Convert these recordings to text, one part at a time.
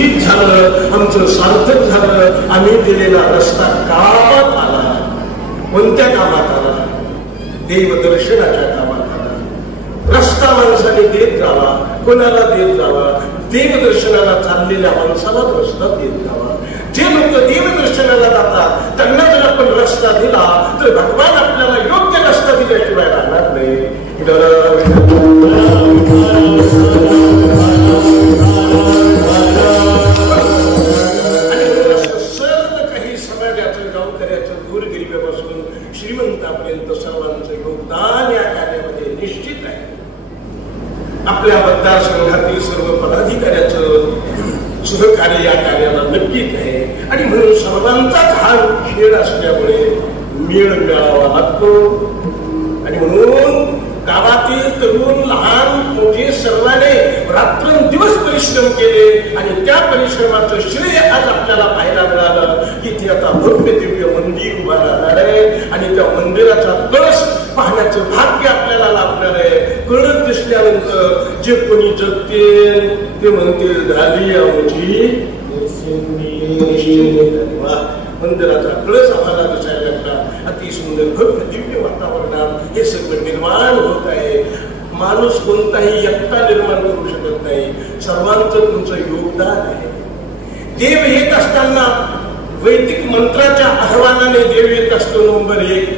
उचित झालं, आमचं सार्थक झालं. आम्ही दिलेला रस्ता कामात आला. कोणत्या कामात आला? देवदर्शनाच्या कामात आला. रस्ता माणसाने देत जावा. कोणाला देत जावा? देवदर्शनाला चाललेल्या माणसाला रस्ता देत जावा. जे लोक देवदर्शनाला जातात त्यांना जर आपण रस्ता दिला तर भगवान आपल्याला योग्य रस्ता दिल्याशिवाय राहणार नाही. काही समाजाचं, गावकऱ्याचं, गोरगरिबापासून श्रीमंतापर्यंत सर्वांचं योगदान या कार्यामध्ये निश्चित आहे. आपल्या मतदारसंघातील सर्व पदाधिकाऱ्याचं सहकार्य या कार्याला नक्कीच आहे. आणि म्हणून सर्वांचाच हा खेळ असल्यामुळे मेळ मिळावा लागतो. आणि म्हणून गावातील तरुण, लहान मोठे सर्वांनी रात्रंदिवस परिश्रम केले आणि त्या परिश्रमाचं श्रेय आज आपल्याला पाहायला मिळालं की ते आता भव्य दिव्य मंदिर उभा राहणार आहे आणि त्या मंदिराचा कळस पाहण्याचं भाग्य आपल्याला लाभणार आहे. कळस दिसल्यानंतर जे कोणी जगतील ते म्हणतील झाली आमची मंदिराचा कळस आम्हाला दिसायला लागला. अति सुंदर भव्य दिव्य वातावरणात हे सगळं निर्माण होत आहे. माणूस कोणताही एकटा निर्माण करू शकत नाही. सर्वांचं तुमचं योगदान आहे. देव येत असताना वैदिक मंत्राच्या आह्वानाने देव येत असतो नंबर 1.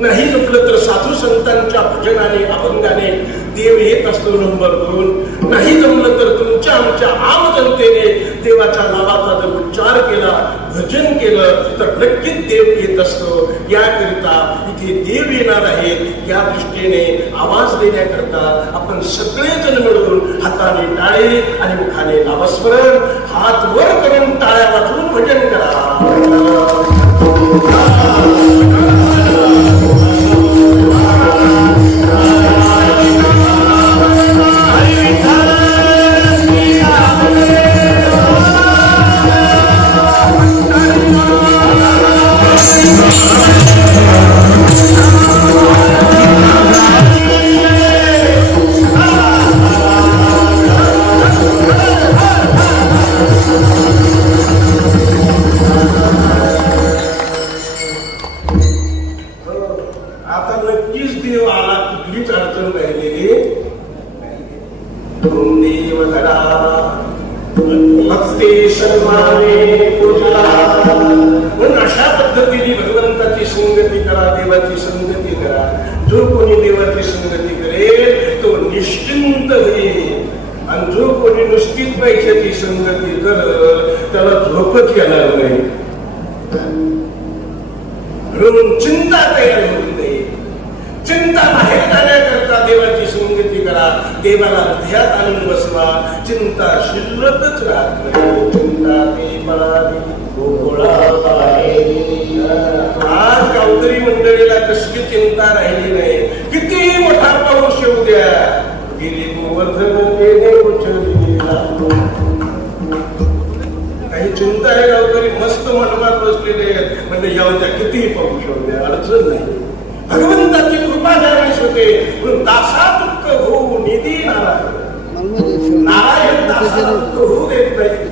नाही जमलं तर साधू संतांच्या भजनाने, अभंगाने देव येत असतो नंबर 2. नाही जमलं तर तुमच्या आमच्या आम जनतेने देवाच्या नावाचा जर उच्चार केला, भजन केलं तर नक्कीच देव येत असतो. याकरिता इथे देव येणार आहे या दृष्टीने आवाज देण्याकरता आपण सगळेजण मिळून हाताने टाळे आणि मुखाने नामस्मरण, हात वर करून टाळ्या वाजवून भजन करा. अशा पद्धतीने भगवंताची संगती करा, देवाची संगती करा. जो कोणी देवाची संगती करेल तो निश्चिंत होईल आणि जो कोणी नुसतीच पैशाची संगती करल त्याला झोपच येणार नाही. म्हणून चिंता तयार होऊ नये. चिंता बाहेर जाण्याकरता देवाची संगती करा. देवाला हृदयात आणून बसवा. चिंता शिल्लकच राहत नाही. चिंता ते पळाली आज गावकरी मंडळीला कसली चिंता राहिली नाही. किती मोठा पाऊस येऊ द्या, गेली गोवर्धन काही चिंता आहे. गावकरी मस्त मनमात बसलेले आहेत म्हणजे येऊ द्या, कितीही पाऊस येऊ द्या, अडचण नाही. भगवंताची कृपा ज्यावेळेस होते म्हणून दासा दुःख होऊ निधी नारायण. नारायण दासा दुःख होऊ देत नाही.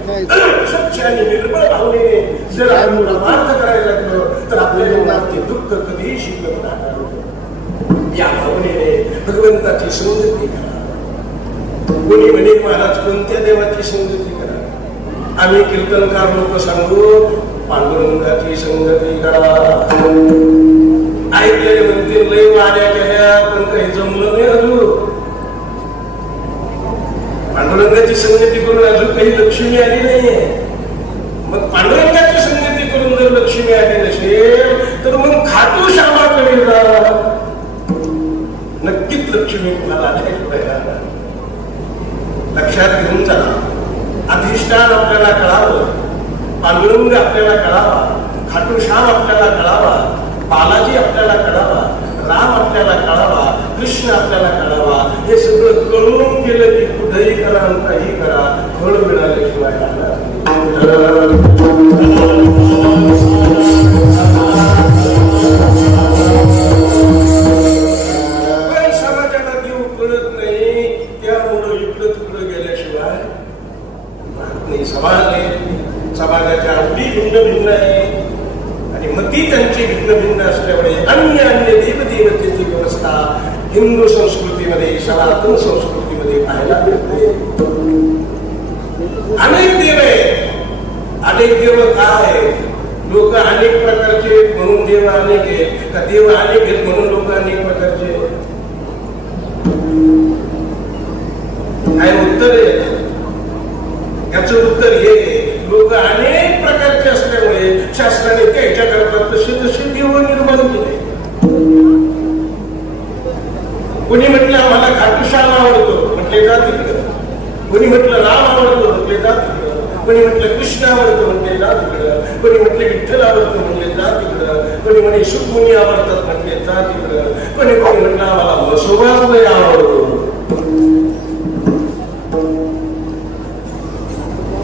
स्वच्छ आणि निर्मळ भावनेने जर आपण परमार्थ करायला लागलो तर आपल्या जीवनात ते दुःख कधीही शिल्लक राहणार. या भावनेने भगवंताची संगती करा. कोणी म्हणे महाराज कोणत्या देवाची संगती करा? आम्ही कीर्तनकार लोक सांगू पांडुरंगाची संगती करा. ऐकलेले म्हणते लय वाऱ्या केल्या पण काही जमलं नाही. अजून पांडुरंगाची संगती करून अजून काही लक्ष्मी आली नाहीये. मग पांडुरंगाची संगती करून जर लक्ष्मी आली नसेल तर मग खाटू श्यामाकडे जा. नक्कीच लक्ष्मी तुम्हाला लक्षात घेऊन चला. अधिष्ठान आपल्याला कळावं, पांडुरंग आपल्याला कळावा, खाटू श्याम आपल्याला कळावा, बालाजी आपल्याला कळावा, राम आपल्याला कळावा, कृष्ण आपल्याला कळावा. हे सगळं कळून केलं की कुठेही करा आणि काही करा फळ मिळाल्याशिवाय पण समाजाला देव कळत नाही. त्यामुळं इकडं तिकडं गेल्याशिवाय हे समाज आहे, समाजाच्या आवडी भिन्न भिन्न आहे आणि मती त्यांची भिन्न भिन्न असल्यामुळे अन्य अन्य देवदेवतेची व्यवस्था हिंदू संस्कृतीमध्ये, सनातन संस्कृतीमध्ये पाहायला मिळते. अनेक देव आहेत. अनेक देव काय? लोक अनेक प्रकारचे म्हणून देव अनेक आहेत का देव अनेक आहेत म्हणून लोक अनेक प्रकारचे? काय उत्तर आहे? याचं उत्तर हे, लोक अनेक प्रकारचे असल्यामुळे शास्त्राने त्याच्या करतात तसे तसे देव निर्माण केले. कोणी म्हटलं आम्हाला खाटूश्याम आवडतो, म्हटले जा तिकडं. कोणी म्हटलं राम आवडतो, म्हटले जा तिकडं. कोणी म्हटलं कृष्ण आवडतो, म्हटले जा तिकडं. कोणी म्हटलं विठ्ठल आवडतो, म्हटले जा तिकडं. कोणी म्हणे सुखमुनी आवडतात, म्हटले जा तिकडं. कोणी म्हटलं आम्हाला म्हसोबा आवडतो.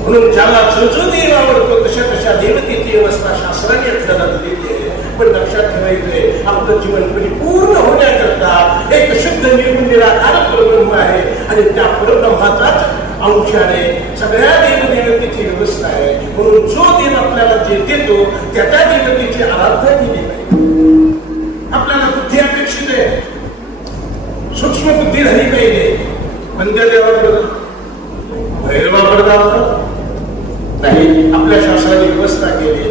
म्हणून ज्याला जो देव आवडतो तशा तशा देवतेची व्यवस्था शास्त्राने आपल्याला दिलेली आहे. पण लक्षात ठेवायचंय, आपलं जीवन परिपूर्ण होण्याकरता एक शुद्ध निर्गुण निराकार परब्रह्म आहे आणि त्या परब्रह्माचाच अंशाने सगळ्या देवदेवतेची व्यवस्था आहे. म्हणून जो देव आपल्याला जे देतो त्या त्या देवतेची आराधना केली पाहिजे. आपल्याला बुद्धी अपेक्षित आहे, सूक्ष्म बुद्धी झाली पाहिजे. पण त्या देवाबद्दल भैरवाकडे जावं नाही. आपल्या शास्त्राने व्यवस्था केली.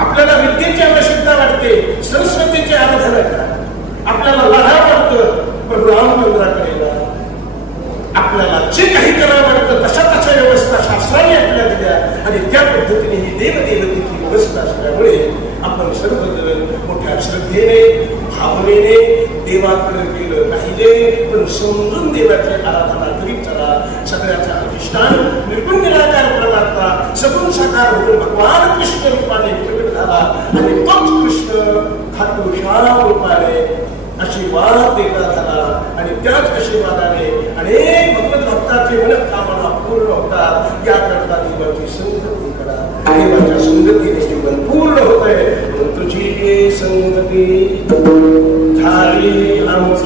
आपल्याला विद्येची आवश्यकता वाटते, सरस्वतीची आराधना करा. आपल्याला लढा वाटतं पण रामचंद्राकडे जा. आपल्याला जे काही करावं वाटतं तशा तशा व्यवस्था शास्त्राने आपल्याला दिल्या आणि त्या पद्धतीने ही देवदेवतेची व्यवस्था असल्यामुळे आपण सर्वजण मोठ्या श्रद्धेने भावनेने देवाकडे गेलं पाहिजे. पण समजून देवाची आराधना करीत चला. सगळ्याचा अधिष्ठान निर्गुण निराकार परमात्मा सगुण साकार होऊन भगवान कृष्ण रूपाने प्रकट झाला आणि तोच कृष्ण खाटूश्याम रूपाने आशीर्वाद देता झाला आणि त्याच आशीर्वादाने अनेक भगवत भक्तांचे मनोकामना पूर्ण होतात. याकरता देवाची संगती करा. देवाच्या संगतीने जीवन पूर्ण होत आहे. तुझी संगती झाली आमची.